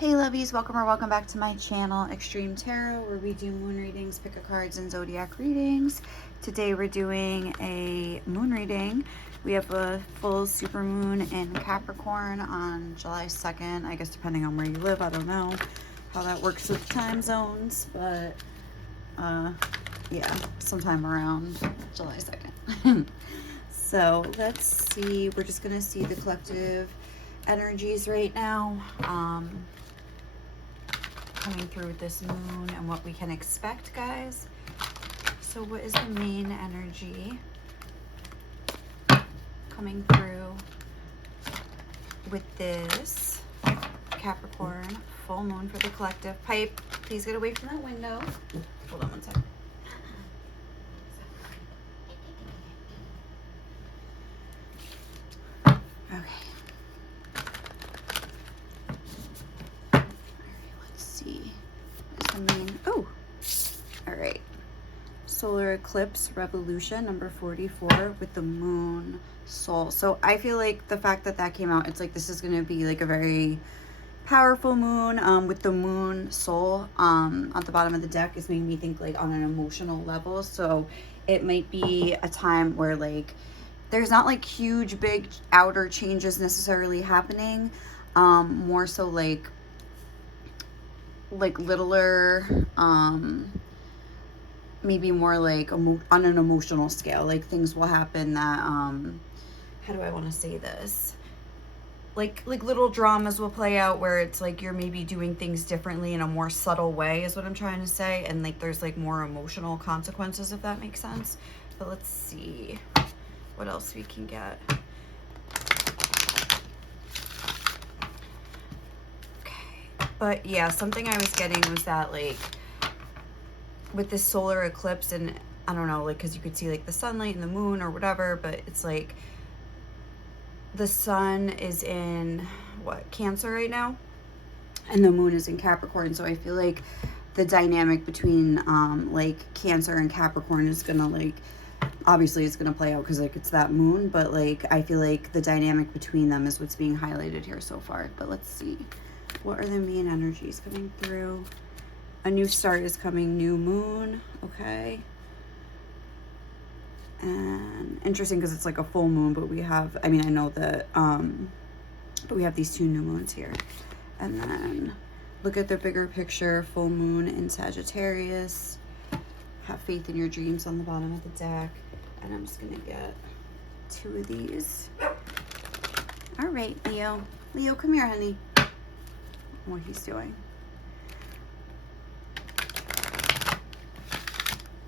Hey lovies, welcome or welcome back to my channel, Extreme Tarot, where we do moon readings, pick a cards, and zodiac readings. Today we're doing a moon reading. We have a full super moon in Capricorn on July 2nd. I guess depending on where you live, I don't know how that works with time zones, but yeah, sometime around July 2nd. So let's see, we're just gonna see the collective energies right now. Coming through with this moon and what we can expect, guys. So what is the main energy coming through with this Capricorn full moon for the collective? Pipe, please get away from that window. Hold on one second. Okay. All right, solar eclipse revolution number 44 with the moon soul. So I feel like the fact that that came out, it's like this is going to be like a very powerful moon with the moon soul at the bottom of the deck is making me think like on an emotional level. So it might be a time where like there's not like huge big outer changes necessarily happening, more so like littler, maybe more like on an emotional scale. Like things will happen that how do I want to say this, like little dramas will play out where it's like you're maybe doing things differently in a more subtle way is what I'm trying to say, and like there's like more emotional consequences, if that makes sense. But let's see what else we can get. But yeah, something I was getting was that like with this solar eclipse, and I don't know, like because you could see like the sunlight and the moon or whatever, but it's like the sun is in what, Cancer right now, and the moon is in Capricorn. So I feel like the dynamic between like Cancer and Capricorn is gonna like, obviously it's gonna play out because like it's that moon, but like I feel like the dynamic between them is what's being highlighted here so far. But let's see, what are the main energies coming through? A new start is coming, new moon, okay. And interesting because it's like a full moon, but we have, I mean, I know that, but we have these two new moons here. And then look at the bigger picture, full moon in Sagittarius. Have faith in your dreams on the bottom of the deck. And I'm just gonna get two of these. All right, Leo. Leo, come here, honey. What he's doing.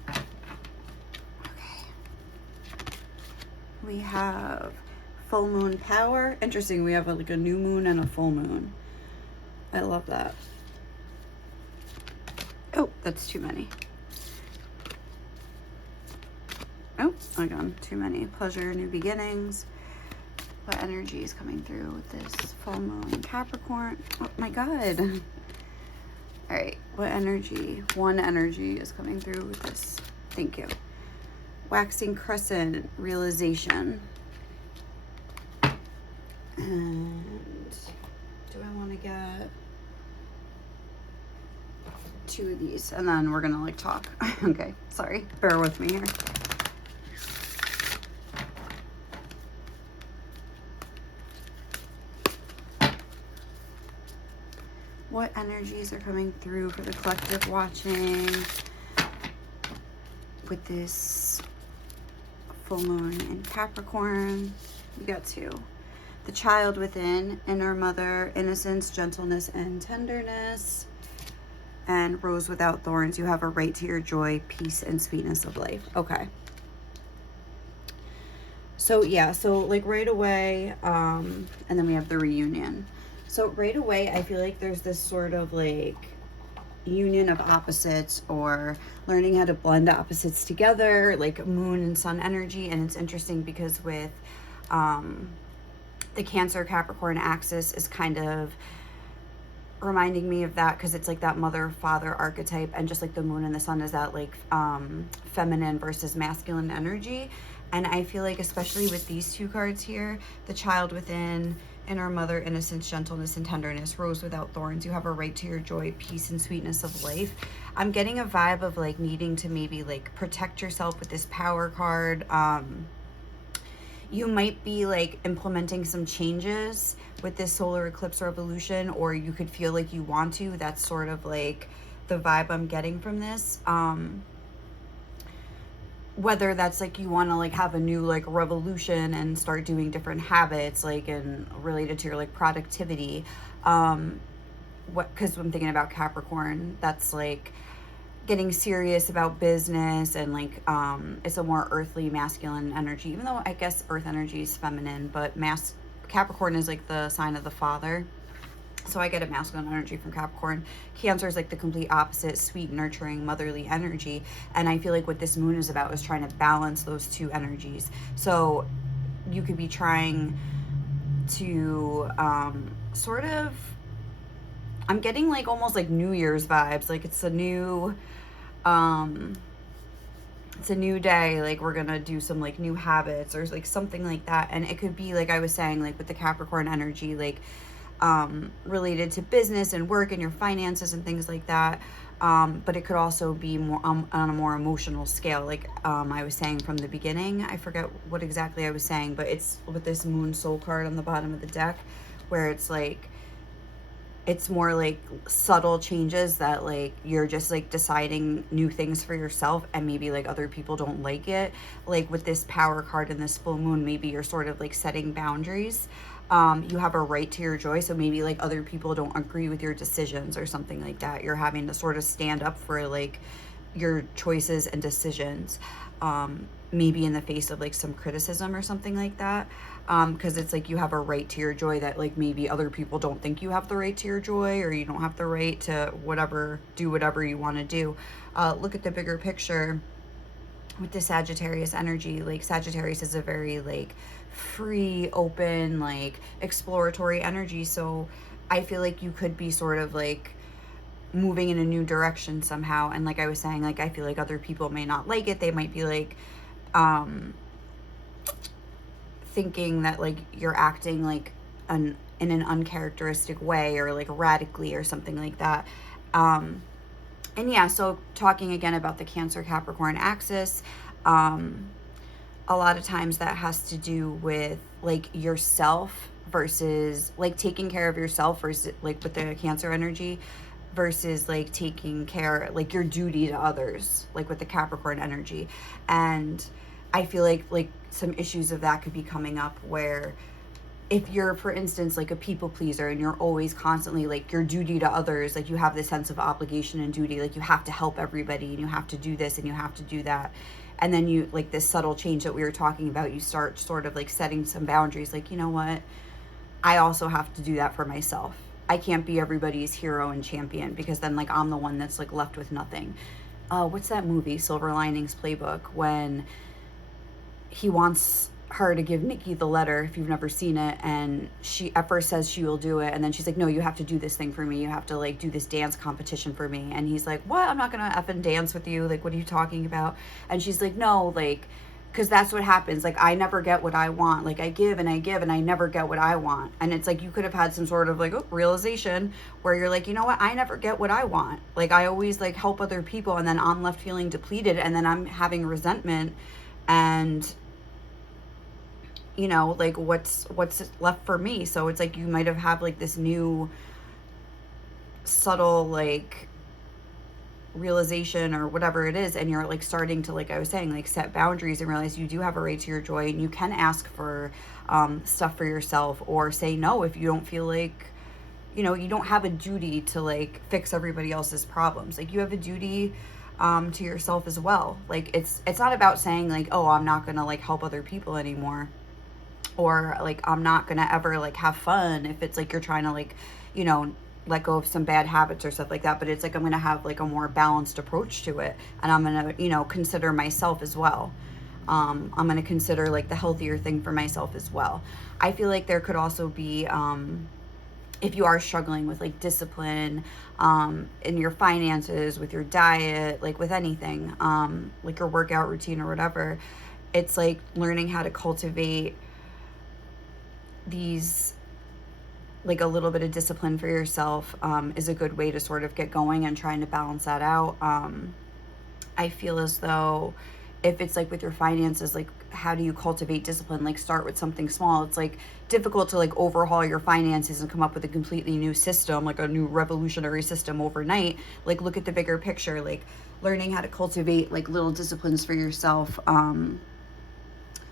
Okay. We have full moon power. Interesting, we have like a new moon and a full moon. I love that. Oh, that's too many. Oh, again, too many. Pleasure, new beginnings. What energy is coming through with this full moon in Capricorn? Oh my God. All right, what energy? One energy is coming through with this. Thank you. Waxing crescent, realization. And do I want to get two of these? And then we're going to like talk. Okay, sorry. Bear with me here. What energies are coming through for the collective watching with this full moon in Capricorn? We got two. The child within, inner mother, innocence, gentleness, and tenderness. And rose without thorns, you have a right to your joy, peace, and sweetness of life. Okay. So yeah, so like right away, and then we have the reunion. So right away, I feel like there's this sort of like union of opposites, or learning how to blend opposites together, like moon and sun energy. And it's interesting because with the Cancer Capricorn axis is kind of reminding me of that, because it's like that mother father archetype, and just like the moon and the sun is that like feminine versus masculine energy. And I feel like especially with these two cards here, the child within, inner mother, innocence, gentleness, and tenderness, rose without thorns. You have a right to your joy, peace, and sweetness of life. I'm getting a vibe of like needing to maybe like protect yourself with this power card. You might be like implementing some changes with this solar eclipse revolution, or you could feel like you want to. That's sort of like the vibe I'm getting from this. Whether that's like you want to like have a new like revolution and start doing different habits like and related to your like productivity. Because I'm thinking about Capricorn, that's like getting serious about business and like it's a more earthly masculine energy, even though I guess earth energy is feminine, but Capricorn is like the sign of the father, so I get a masculine energy from Capricorn. Cancer is like the complete opposite, sweet, nurturing, motherly energy, and I feel like what this moon is about is trying to balance those two energies. So you could be trying to sort of, I'm getting like almost like New Year's vibes, like it's a new day, like we're gonna do some like new habits or like something like that. And it could be like I was saying, like with the Capricorn energy, like related to business and work and your finances and things like that. But it could also be more on a more emotional scale, like I was saying from the beginning. I forget what exactly I was saying, but it's with this moon soul card on the bottom of the deck, where it's like it's more like subtle changes that like you're just like deciding new things for yourself, and maybe like other people don't like it. Like with this power card and this full moon, maybe you're sort of like setting boundaries. You have a right to your joy, so maybe like other people don't agree with your decisions or something like that. You're having to sort of stand up for like your choices and decisions, maybe in the face of like some criticism or something like that, because it's like you have a right to your joy that like maybe other people don't think you have the right to your joy, or you don't have the right to do whatever you want to do. Look at the bigger picture with the Sagittarius energy. Like Sagittarius is a very like free, open, like exploratory energy, so I feel like you could be sort of like moving in a new direction somehow. And like I was saying, like I feel like other people may not like it. They might be like thinking that like you're acting like in an uncharacteristic way, or like radically or something like that. And yeah, so talking again about the Cancer Capricorn axis, a lot of times that has to do with like yourself versus like taking care of yourself, versus like with the Cancer energy, versus like taking care, like your duty to others, like with the Capricorn energy. And I feel like some issues of that could be coming up, where if you're, for instance, like a people pleaser and you're always constantly like your duty to others, like you have this sense of obligation and duty, like you have to help everybody and you have to do this and you have to do that. And then you, like this subtle change that we were talking about, you start sort of like setting some boundaries, like, you know what, I also have to do that for myself. I can't be everybody's hero and champion, because then like I'm the one that's like left with nothing. What's that movie, Silver Linings Playbook, when he wants her to give Nikki the letter, if you've never seen it, and she at first says she will do it, and then she's like, no, you have to do this thing for me, you have to like do this dance competition for me. And he's like, what? I'm not gonna effing dance with you, like what are you talking about? And she's like, no, like, because that's what happens, like I never get what I want, like I give and I give and I never get what I want. And it's like you could have had some sort of like realization where you're like, you know what, I never get what I want, like I always like help other people, and then I'm left feeling depleted, and then I'm having resentment, and you know, like what's left for me. So it's like you might have like this new subtle like realization or whatever it is, and you're like starting to, like I was saying, like set boundaries and realize you do have a right to your joy, and you can ask for stuff for yourself, or say no if you don't feel like, you know, you don't have a duty to like fix everybody else's problems. Like you have a duty to yourself as well. Like it's not about saying like, oh, I'm not gonna like help other people anymore, or like I'm not gonna ever like have fun, if it's like you're trying to like, you know, let go of some bad habits or stuff like that. But it's like I'm gonna have like a more balanced approach to it, and I'm gonna, you know, consider myself as well. I'm gonna consider like the healthier thing for myself as well. I feel like there could also be if you are struggling with like discipline in your finances, with your diet, like with anything, like your workout routine or whatever, it's like learning how to cultivate these like a little bit of discipline for yourself is a good way to sort of get going and trying to balance that out. I feel as though if it's like with your finances, like how do you cultivate discipline? Like start with something small. It's like difficult to like overhaul your finances and come up with a completely new system, like a new revolutionary system overnight. Like look at the bigger picture, like learning how to cultivate like little disciplines for yourself.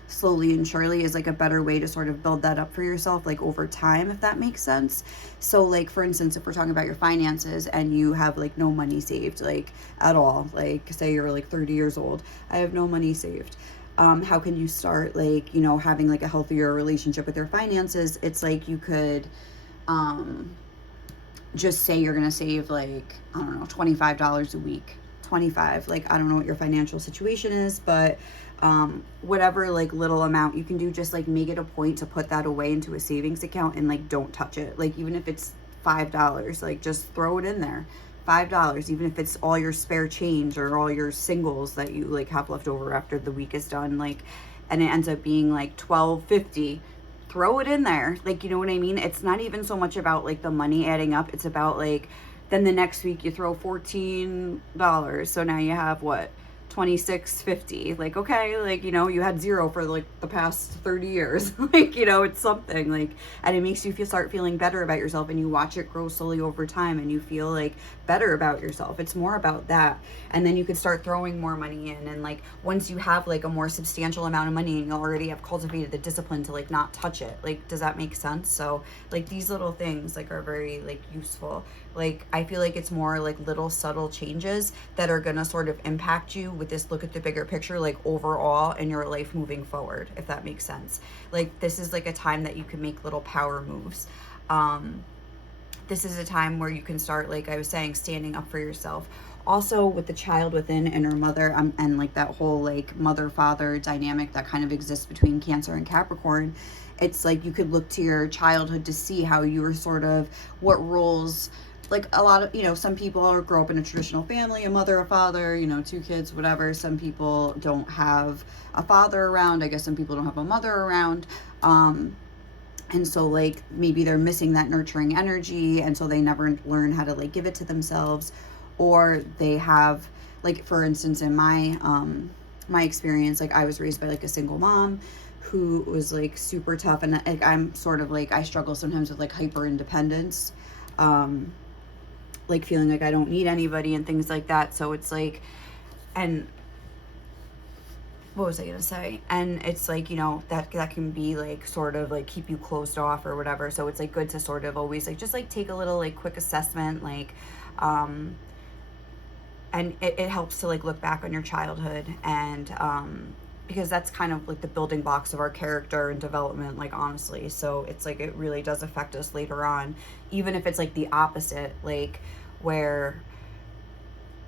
Slowly and surely is like a better way to sort of build that up for yourself, like over time, if that makes sense. So like for instance, if we're talking about your finances and you have like no money saved, like at all, like say you're like 30 years old, I have no money saved. How can you start like, you know, having like a healthier relationship with your finances? It's like you could just say you're gonna save like, I don't know, $25 a week. 25, like I don't know what your financial situation is, but whatever like little amount you can do, just like make it a point to put that away into a savings account and like don't touch it. Like even if it's $5, like just throw it in there. $5, even if it's all your spare change or all your singles that you like have left over after the week is done, like, and it ends up being like $12.50, throw it in there. Like, you know what I mean? It's not even so much about like the money adding up, it's about like then the next week you throw $14, so now you have what, $26.50. Like, okay, like, you know, you had zero for like the past 30 years. Like, you know, it's something like, and it makes you start feeling better about yourself, and you watch it grow slowly over time and you feel like better about yourself. It's more about that. And then you could start throwing more money in, and like once you have like a more substantial amount of money and you already have cultivated the discipline to like not touch it, like, does that make sense? So like these little things like are very like useful. Like I feel like it's more like little subtle changes that are gonna sort of impact you with this look at the bigger picture, like overall in your life moving forward, if that makes sense. Like this is like a time that you can make little power moves. This is a time where you can start, like I was saying, standing up for yourself. Also with the child within and her mother, and like that whole like mother-father dynamic that kind of exists between Cancer and Capricorn, it's like you could look to your childhood to see how you were sort of, what roles, like a lot of, you know, some people grow up in a traditional family, a mother, a father, you know, 2 kids, whatever. Some people don't have a father around. I guess some people don't have a mother around. And so like maybe they're missing that nurturing energy, and so they never learn how to like give it to themselves. Or they have, like for instance in my my experience, like I was raised by like a single mom who was like super tough, and like I'm sort of like, I struggle sometimes with like hyper independence, like feeling like I don't need anybody and things like that. So it's like, and what was I gonna say? And it's like, you know, that can be like sort of like keep you closed off or whatever. So it's like good to sort of always like just like take a little like quick assessment, like and it helps to like look back on your childhood, and because that's kind of like the building blocks of our character and development, like honestly. So it's like it really does affect us later on, even if it's like the opposite, like where,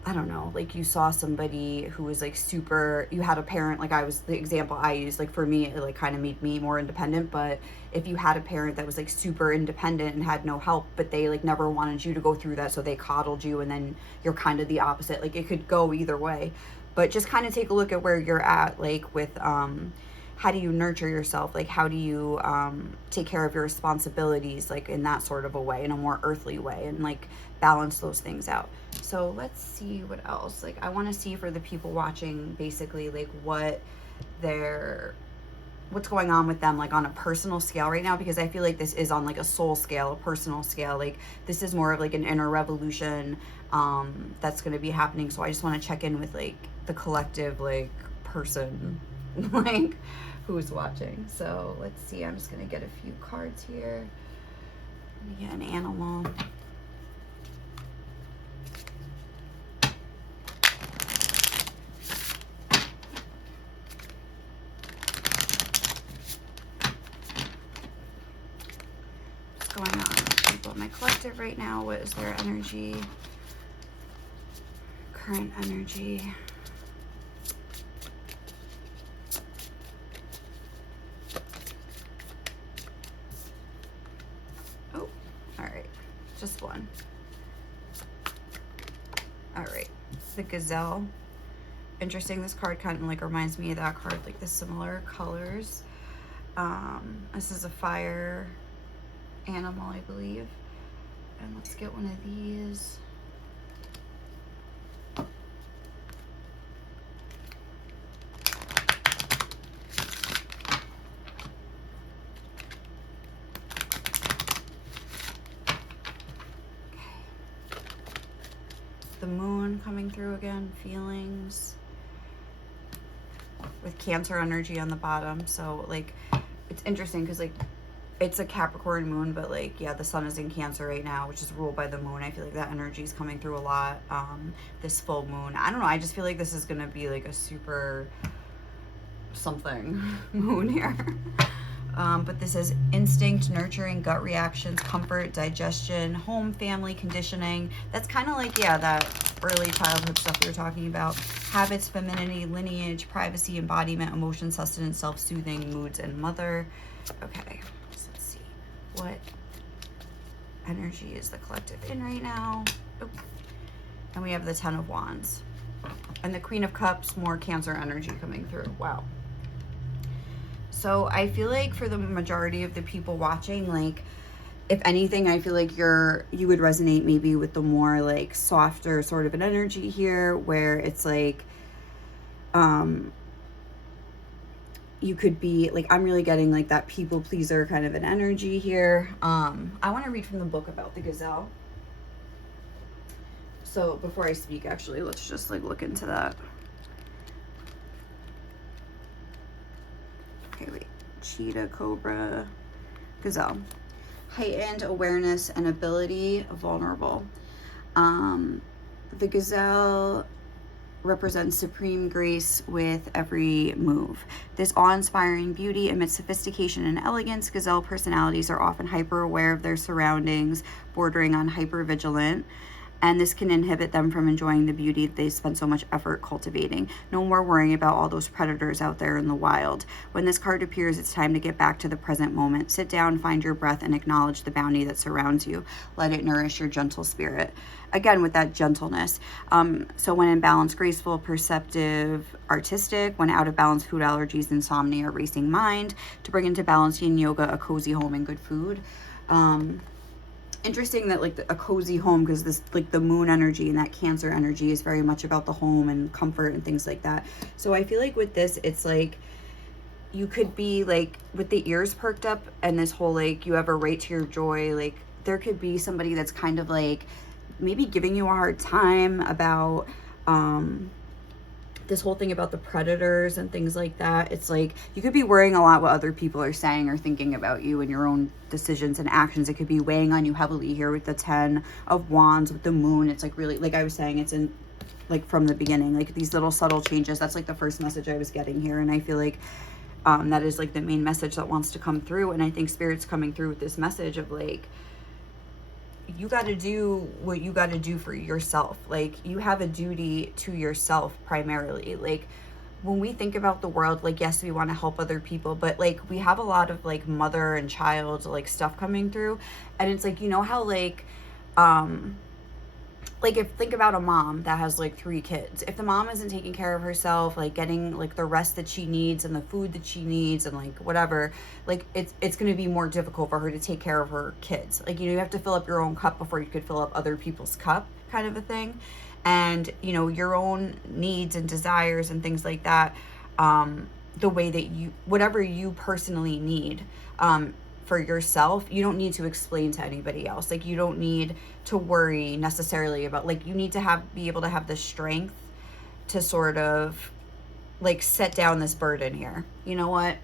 I don't know, like you saw somebody who was like super, you had a parent, like I was the example I used, like for me, it like kind of made me more independent. But if you had a parent that was like super independent and had no help, but they like never wanted you to go through that, so they coddled you, and then you're kind of the opposite. Like it could go either way. But just kind of take a look at where you're at, like with how do you nurture yourself, like how do you take care of your responsibilities, like in that sort of a way, in a more earthly way, and like balance those things out. So let's see what else. Like I want to see for the people watching, basically like what's going on with them, like on a personal scale right now, because I feel like this is on like a soul scale, a personal scale. Like this is more of like an inner revolution that's going to be happening. So I just want to check in with like the collective like person like who's watching. So let's see, I'm just going to get a few cards here. Let me get an animal. Going on with people in my collective right now? What is their energy, current energy? Oh, all right, just one. All right, the gazelle. Interesting. This card kind of like reminds me of that card, like the similar colors. This is a fire animal, I believe. And let's get one of these. The moon coming through again, feelings with Cancer energy on the bottom. So like it's interesting because like it's a Capricorn moon, but like yeah, the sun is in Cancer right now, which is ruled by the moon. I feel like that energy is coming through a lot. This full moon, I don't know, I just feel like this is gonna be like a super something moon here. But this is instinct, nurturing, gut reactions, comfort, digestion, home, family, conditioning. That's kind of like, yeah, that early childhood stuff we were talking about. Habits, femininity, lineage, privacy, embodiment, emotion, sustenance, self-soothing, moods, and mother. Okay, so let's see. What energy is the collective in right now? Oh. And we have the 10 of Wands. And the Queen of Cups, more Cancer energy coming through. Wow. So I feel like for the majority of the people watching, like, if anything, I feel like you would resonate maybe with the more like softer sort of an energy here, where it's like, you could be like, I'm really getting like that people pleaser kind of an energy here. I want to read from the book about the gazelle. So before I speak, actually, let's just like look into that. Okay, wait. Cheetah, cobra, gazelle. Heightened awareness and ability, vulnerable. The gazelle represents supreme grace with every move. This awe-inspiring beauty amidst sophistication and elegance, gazelle personalities are often hyper-aware of their surroundings, bordering on hyper-vigilant. And this can inhibit them from enjoying the beauty they spend so much effort cultivating. No more worrying about all those predators out there in the wild. When this card appears, it's time to get back to the present moment. Sit down, find your breath, and acknowledge the bounty that surrounds you. Let it nourish your gentle spirit. Again, with that gentleness. So when in balance, graceful, perceptive, artistic. When out of balance, food allergies, insomnia, racing mind. To bring into balance, yin yoga, a cozy home, and good food. Interesting that like a cozy home, because this like the moon energy and that Cancer energy is very much about the home and comfort and things like that. So I feel like with this, it's like you could be like with the ears perked up and this whole like you have a right to your joy. Like there could be somebody that's kind of like maybe giving you a hard time about this whole thing about the predators and things like that. It's like you could be worrying a lot what other people are saying or thinking about you and your own decisions and actions. It could be weighing on you heavily here with the 10 of Wands, with the moon. It's like really, like I was saying, it's in like from the beginning, like these little subtle changes. That's like the first message I was getting here. And I feel like that is like the main message that wants to come through. And I think Spirit's coming through with this message of like, you got to do what you got to do for yourself. Like you have a duty to yourself primarily. Like when we think about the world, like, yes, we want to help other people, but like we have a lot of like mother and child like stuff coming through. And it's like, you know how like if think about a mom that has like 3 kids, if the mom isn't taking care of herself, like getting like the rest that she needs and the food that she needs and like whatever, like it's going to be more difficult for her to take care of her kids. Like, you know, you have to fill up your own cup before you could fill up other people's cup, kind of a thing. And you know, your own needs and desires and things like that, the way that you, whatever you personally need for yourself, you don't need to explain to anybody else. Like you don't need to worry necessarily about, like, you need to be able to have the strength to sort of like set down this burden here. You know what?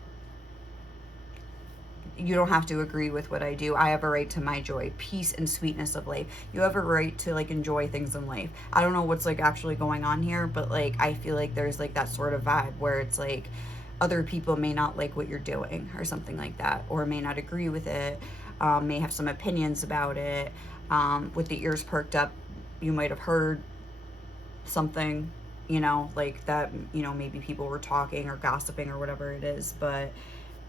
You don't have to agree with what I do. I have a right to my joy, peace, and sweetness of life. You have a right to like enjoy things in life. I don't know what's like actually going on here, but like I feel like there's like that sort of vibe where it's like other people may not like what you're doing or something like that, or may not agree with it, may have some opinions about it. With the ears perked up, you might have heard something, you know, like that, you know, maybe people were talking or gossiping or whatever it is. But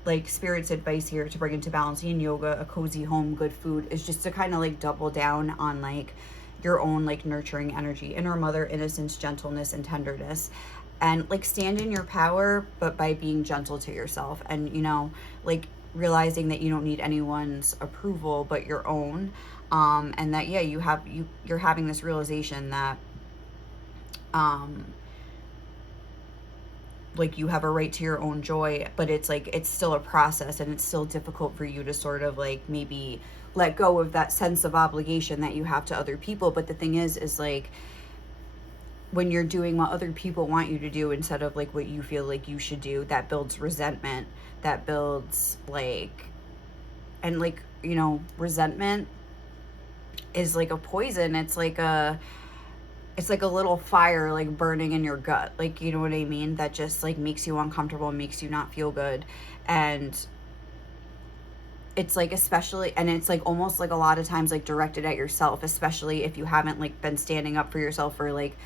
like Spirit's advice here to bring into balance yin yoga, a cozy home, good food, is just to kind of like double down on like your own like nurturing energy, inner mother, innocence, gentleness, and tenderness. And like stand in your power, but by being gentle to yourself. And you know, like realizing that you don't need anyone's approval but your own. And that, yeah, you're having this realization that, like, you have a right to your own joy, but it's like, it's still a process, and it's still difficult for you to sort of like maybe let go of that sense of obligation that you have to other people. But the thing is like, when you're doing what other people want you to do instead of like what you feel like you should do, that builds resentment, that builds like, and like, you know, resentment is like a poison. It's like a little fire like burning in your gut, like, you know what I mean, that just like makes you uncomfortable, makes you not feel good. And it's like, especially, and it's like almost like a lot of times like directed at yourself, especially if you haven't like been standing up for yourself, or like,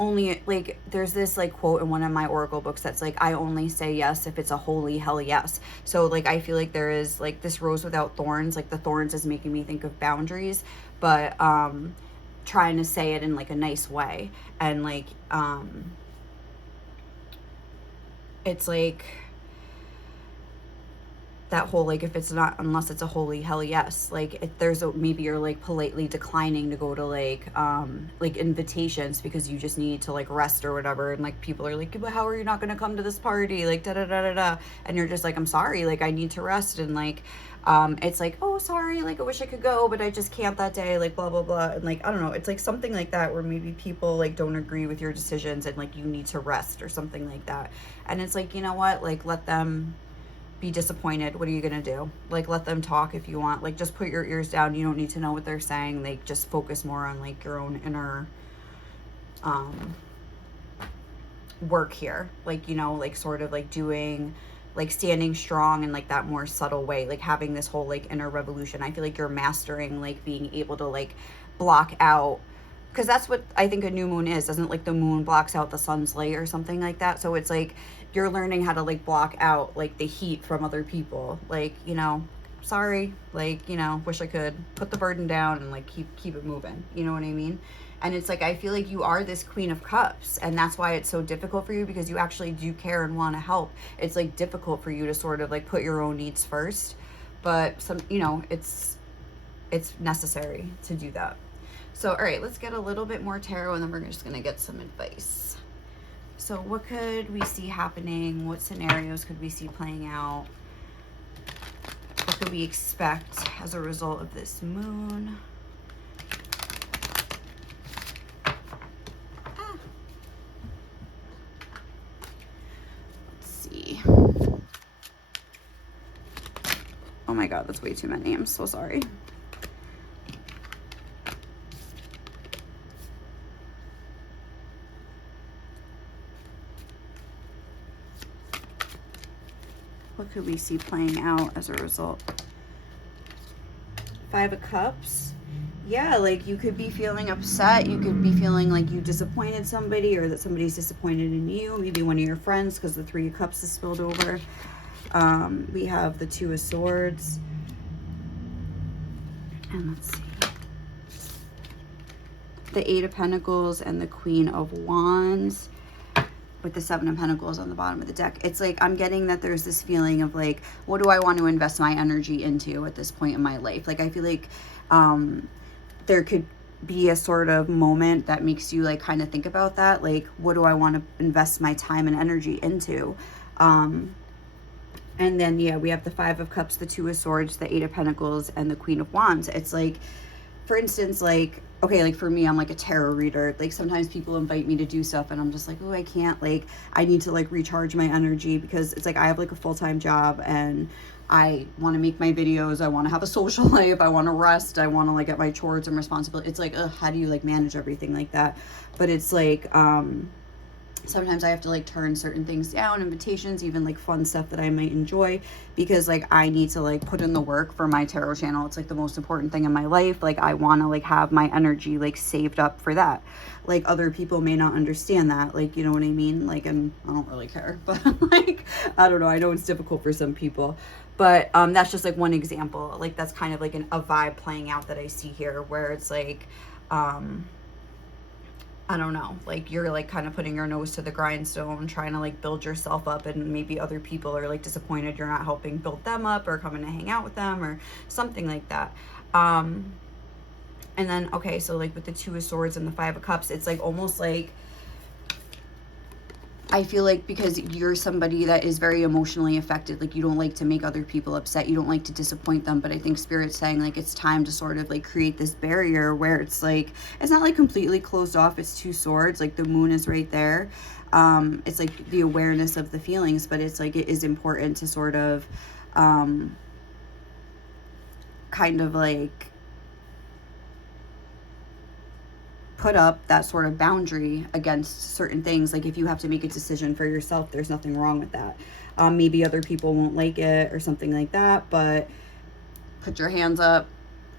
only like, there's this like quote in one of my oracle books that's like, I only say yes if it's a holy hell yes. So like, I feel like there is like this rose without thorns, like the thorns is making me think of boundaries, but trying to say it in like a nice way. And like, it's like that whole, like, if it's not, unless it's a holy hell yes, like, if there's a, maybe you're like politely declining to go to like invitations because you just need to like rest or whatever, and like people are like, but how are you not going to come to this party, like da da da da da, and you're just like, I'm sorry, like I need to rest. And like, it's like, oh sorry, like I wish I could go but I just can't that day, like blah blah blah. And like, I don't know, it's like something like that where maybe people like don't agree with your decisions and like you need to rest or something like that. And it's like, you know what, like let them be disappointed. What are you gonna do? Like, let them talk if you want. Like, just put your ears down. You don't need to know what they're saying. Like, just focus more on like your own inner work here. Like, you know, like sort of like doing, like standing strong in like that more subtle way, like having this whole like inner revolution. I feel like you're mastering like being able to like block out, because that's what I think a new moon is. Doesn't like the moon blocks out the sun's light or something like that? So it's like you're learning how to like block out like the heat from other people. Like, you know, sorry, like, you know, wish I could put the burden down and like keep it moving. You know what I mean? And it's like, I feel like you are this Queen of Cups, and that's why it's so difficult for you, because you actually do care and want to help. It's like difficult for you to sort of like put your own needs first, but some, you know, it's necessary to do that. So, all right, let's get a little bit more tarot, and then we're just going to get some advice. So what could we see happening? What scenarios could we see playing out? What could we expect as a result of this moon? Let's see. Oh my God, that's way too many. I'm so sorry. What could we see playing out as a result? Five of Cups. Yeah, like you could be feeling upset. You could be feeling like you disappointed somebody, or that somebody's disappointed in you. Maybe one of your friends, because the Three of Cups is spilled over. We have the Two of Swords. And let's see. The Eight of Pentacles and the Queen of Wands, with the Seven of Pentacles on the bottom of the deck. It's like, I'm getting that there's this feeling of like, what do I want to invest my energy into at this point in my life? Like, I feel like there could be a sort of moment that makes you like kind of think about that. Like, what do I want to invest my time and energy into? And then, yeah, we have the Five of Cups, the Two of Swords, the Eight of Pentacles, and the Queen of Wands. It's like, for instance, like, okay, like for me, I'm like a tarot reader. Like sometimes people invite me to do stuff and I'm just like, oh, I can't, like, I need to like recharge my energy, because it's like, I have like a full-time job and I want to make my videos. I want to have a social life. I want to rest. I want to like get my chores and responsibility. It's like, how do you like manage everything like that? But it's like, sometimes I have to like turn certain things down, invitations, even like fun stuff that I might enjoy, because like I need to like put in the work for my tarot channel. It's like the most important thing in my life. Like I want to like have my energy like saved up for that. Like other people may not understand that, like, you know what I mean? Like, and I don't really care, but like, I don't know. I know it's difficult for some people, but that's just like one example. Like that's kind of like a vibe playing out that I see here, where it's like, I don't know, like you're like kind of putting your nose to the grindstone, trying to like build yourself up, and maybe other people are like disappointed you're not helping build them up or coming to hang out with them or something like that. And then, okay, so like with the Two of Swords and the Five of Cups, it's like almost like, I feel like because you're somebody that is very emotionally affected, like you don't like to make other people upset, you don't like to disappoint them, but I think Spirit's saying like it's time to sort of like create this barrier where it's like, it's not like completely closed off, it's Two Swords, like the moon is right there. It's like the awareness of the feelings, but it's like it is important to sort of kind of like put up that sort of boundary against certain things. Like if you have to make a decision for yourself, there's nothing wrong with that. Maybe other people won't like it or something like that, but put your hands up.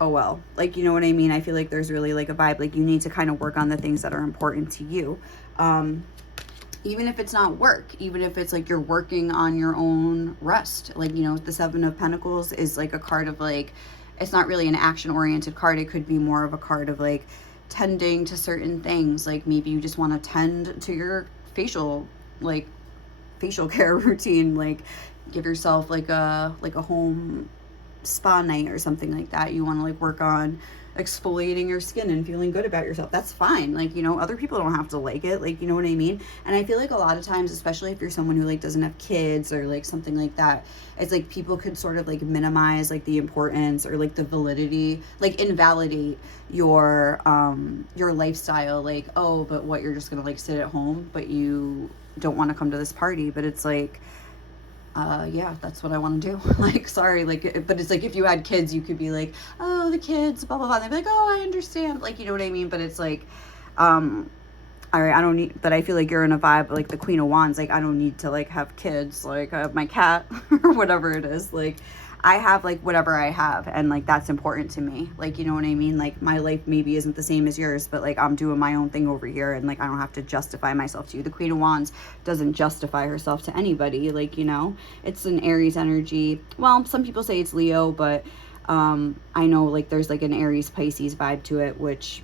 Oh well, like, you know what I mean? I feel like there's really like a vibe, like you need to kind of work on the things that are important to you. Even if it's not work, even if it's like you're working on your own rest. Like, you know, the Seven of Pentacles is like a card of like, it's not really an action oriented card. It could be more of a card of like tending to certain things. Like maybe you just want to tend to your facial care routine, like give yourself like a home spa night or something like that. You want to like work on exfoliating your skin and feeling good about yourself. That's fine. Like, you know, other people don't have to like it, like, you know what I mean? And I feel like a lot of times, especially if you're someone who like doesn't have kids or like something like that, it's like people could sort of like minimize like the importance or like the validity, like invalidate your lifestyle. Like, oh, but what, you're just gonna like sit at home but you don't want to come to this party? But it's like, yeah, that's what I want to do. Like, sorry, like, but it's like if you had kids, you could be like, oh, the kids, blah, blah, blah. And they'd be like, oh, I understand. Like, you know what I mean? But it's like, all right, I don't need, but I feel like you're in a vibe, like the Queen of Wands. Like, I don't need to like have kids. Like, I have my cat or whatever it is. Like, I have like whatever I have, and like that's important to me. Like, you know what I mean? Like my life maybe isn't the same as yours, but like I'm doing my own thing over here, and like I don't have to justify myself to you. The Queen of Wands doesn't justify herself to anybody. Like, you know, it's an Aries energy. Well, some people say it's Leo, but I know like there's like an Aries Pisces vibe to it, which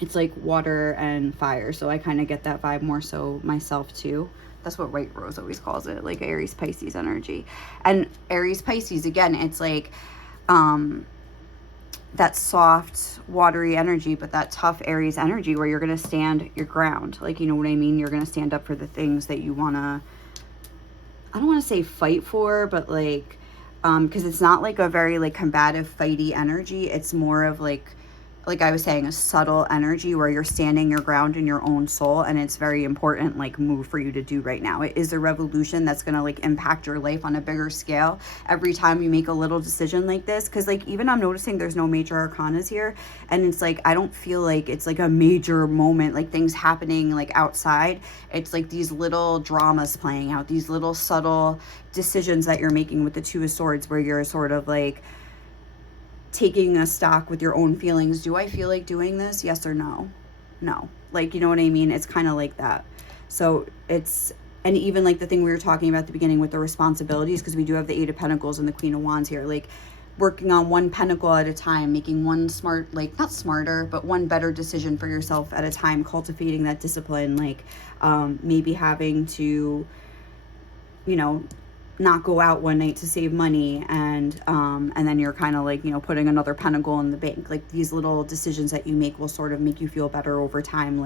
it's like water and fire. So I kind of get that vibe more so myself too. That's what White Rose always calls it, like Aries Pisces energy. And Aries Pisces, again, it's like that soft, watery energy, but that tough Aries energy where you're going to stand your ground. Like, you know what I mean? You're going to stand up for the things that you want to, I don't want to say fight for, but like, because it's not like a very like combative, fighty energy. It's more of like I was saying, a subtle energy where you're standing your ground in your own soul, and it's very important like move for you to do right now. It is a revolution that's going to like impact your life on a bigger scale every time you make a little decision like this. Because like even I'm noticing there's no major arcanas here, and it's like I don't feel like it's like a major moment, like things happening like outside. It's like these little dramas playing out, these little subtle decisions that you're making with the Two of Swords, where you're sort of like taking a stock with your own feelings. Do I feel like doing this? Yes or no? No. Like, you know what I mean? It's kind of like that. So it's, and even like the thing we were talking about at the beginning with the responsibilities, because we do have the Eight of Pentacles and the Queen of Wands here, like working on one pentacle at a time, making one smart, like not smarter, but one better decision for yourself at a time, cultivating that discipline, like maybe having to, you know, not go out one night to save money, and then you're kind of like, you know, putting another pentacle in the bank. Like these little decisions that you make will sort of make you feel better over time.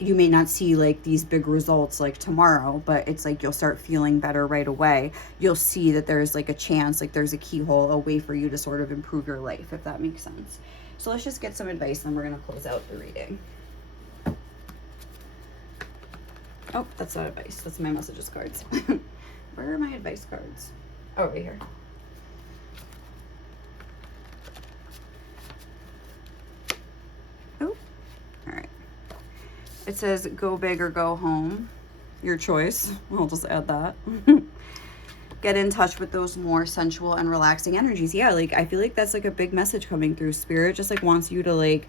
You may not see like these big results like tomorrow, but it's like you'll start feeling better right away. You'll see that there's like a chance, like there's a keyhole, a way for you to sort of improve your life, if that makes sense. So let's just get some advice, and we're going to close out the reading. Oh, that's not advice. That's my messages cards. Where are my advice cards? Oh, right here. Oh, all right. It says go big or go home. Your choice. I'll just add that. Get in touch with those more sensual and relaxing energies. Yeah, like I feel like that's like a big message coming through. Spirit just like wants you to like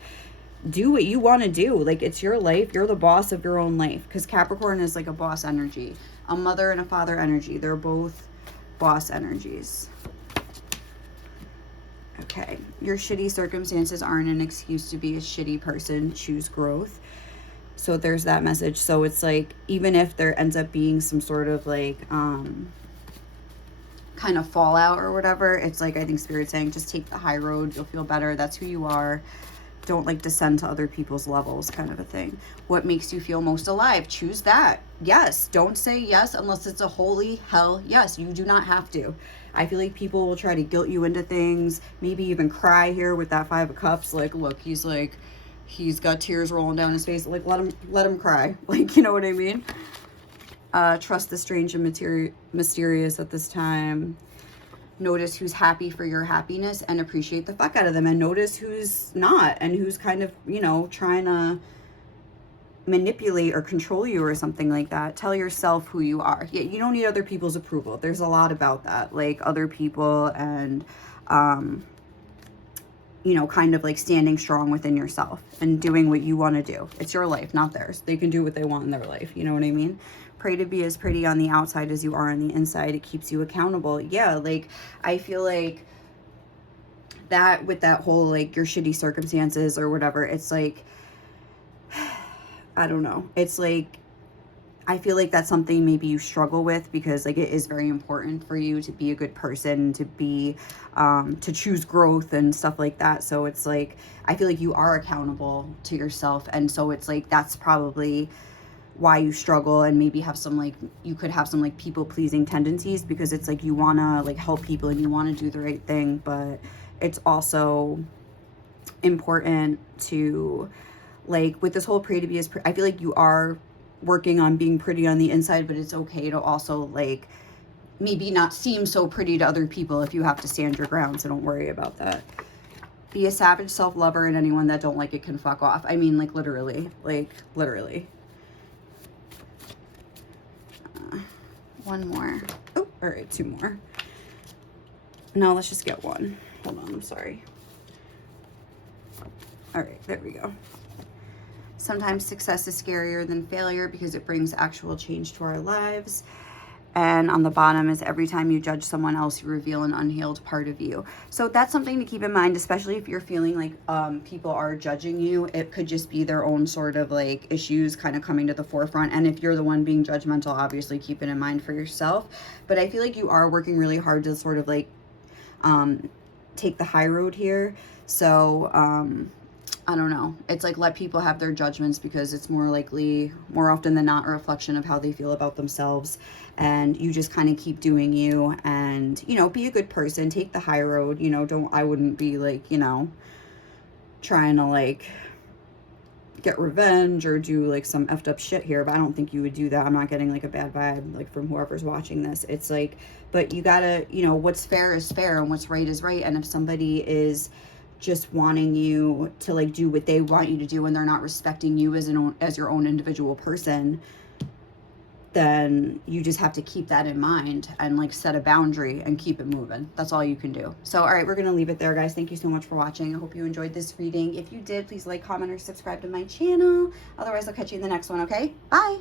do what you want to do. Like it's your life, you're the boss of your own life, because Capricorn is like a boss energy, a mother and a father energy. They're both boss energies. Okay, Okay, your shitty circumstances aren't an excuse to be a shitty person. Choose growth. So there's that message. So it's like, even if there ends up being some sort of like kind of fallout or whatever, it's like, I think Spirit's saying just take the high road. You'll feel better. That's who you are. Don't like descend to other people's levels, kind of a thing. What makes you feel most alive? Choose that. Yes. Don't say yes unless it's a holy hell yes. You do not have to. I feel like people will try to guilt you into things, maybe even cry here with that 5 of Cups. Like, look, he's got tears rolling down his face. Like, let him cry. Like, you know what I mean? Trust the strange and mysterious at this time. Notice who's happy for your happiness and appreciate the fuck out of them. And notice who's not and who's kind of, you know, trying to manipulate or control you or something like that. Tell yourself who you are. Yeah, you don't need other people's approval. There's a lot about that, like other people and you know, kind of like standing strong within yourself and doing what you want to do. It's your life, not theirs. They can do what they want in their life. You know what I mean? Pray to be as pretty on the outside as you are on the inside. It keeps you accountable. Yeah, like I feel like that with that whole like your shitty circumstances or whatever, it's like, I don't know. It's like, I feel like that's something maybe you struggle with because like it is very important for you to be a good person, to be, to choose growth and stuff like that. So it's like, I feel like you are accountable to yourself. And so it's like, that's probably why you struggle and maybe have some like, you could have some like people pleasing tendencies because it's like you want to like help people and you want to do the right thing. But it's also important to like with this whole pray to be as I feel like you are working on being pretty on the inside, but it's okay to also like maybe not seem so pretty to other people if you have to stand your ground. So don't worry about that. Be a savage self-lover, and anyone that don't like it can fuck off. I mean, like literally. One more. Oh, all right, 2 more. No, let's just get one. Hold on, I'm sorry. All right, there we go. Sometimes success is scarier than failure because it brings actual change to our lives. And on the bottom is every time you judge someone else, you reveal an unhealed part of you. So that's something to keep in mind, especially if you're feeling like people are judging you. It could just be their own sort of like issues kind of coming to the forefront. And if you're the one being judgmental, obviously keep it in mind for yourself. But I feel like you are working really hard to sort of like take the high road here. So I don't know. It's like let people have their judgments because it's more likely, more often than not, a reflection of how they feel about themselves. And you just kind of keep doing you and, you know, be a good person. Take the high road. You know, I wouldn't be like, you know, trying to like get revenge or do like some effed up shit here. But I don't think you would do that. I'm not getting like a bad vibe like from whoever's watching this. It's like, but you gotta, you know, what's fair is fair and what's right is right. And if somebody is just wanting you to like do what they want you to do and they're not respecting you as your own individual person, then you just have to keep that in mind and like set a boundary and keep it moving. That's all you can do. So, all right, we're going to leave it there, guys. Thank you so much for watching. I hope you enjoyed this reading. If you did, please like, comment, or subscribe to my channel. Otherwise, I'll catch you in the next one, okay? Bye.